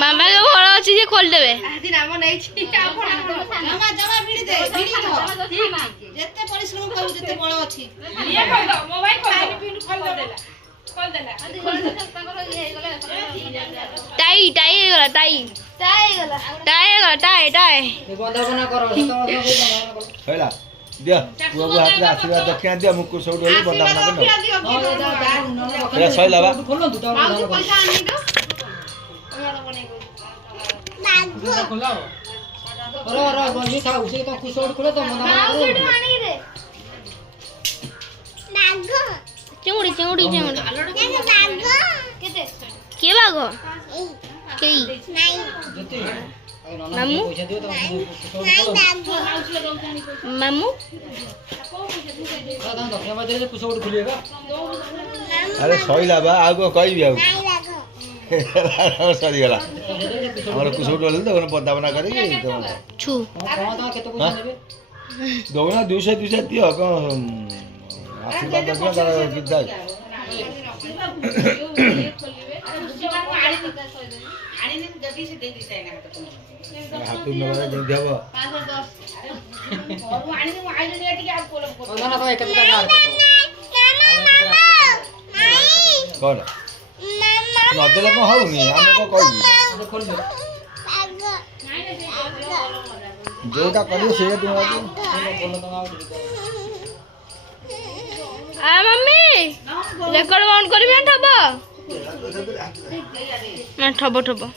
मामा के भल अच्छी जे खोल देबे टाई टाई गला टाई टाई गला टाई गला टाई टाई बंदापना करो हैला दिया बुआ बुआ हाथ आशीर्वाद दक्षिणा दिया मुक्कु सब डोली बंदापना कर ए सैला बा खोलो दुटा पैसा आनी दो खोलाओ अरे बंदी था उसे तो कुछ और खोलो तो बंदापना करो चिंगुड़ी चिंगुड़ी चिंगुड़ी के बागो केई मामू मामू अरे सैला बा आगो कहबी आ सरी गला हमर कुछ डोली तो बंदापना करी तो छु दोगुना 200 दियो को आशीर्वाद दक्षिणा तार किदा हाथ में लगा दे देबो कौन नदेले को होउनी हम को कहबी जोटा करियो से तुम आ मम्मी रेकर्ड ऑन करबी ना ठबो ना ठबो ठबो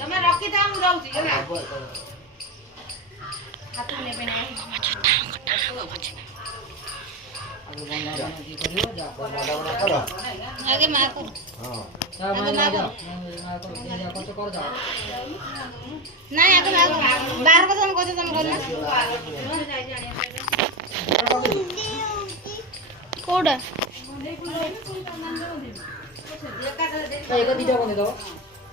તમે રખી દા હું રહું છું ના હાથ ને બેને आगे मां को हां आगे मां को नहीं आगे मां बाहर को तुम कोचे तुम करना कोडा एक दीटा कोने दो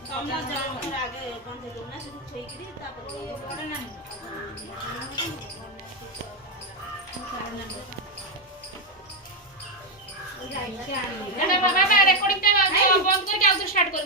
आगे कौन से लोग ना शुरू छेकरी तापर करे ना बाबा रेकॉर्डिंग टा बंद करके आउट स्टार्ट कर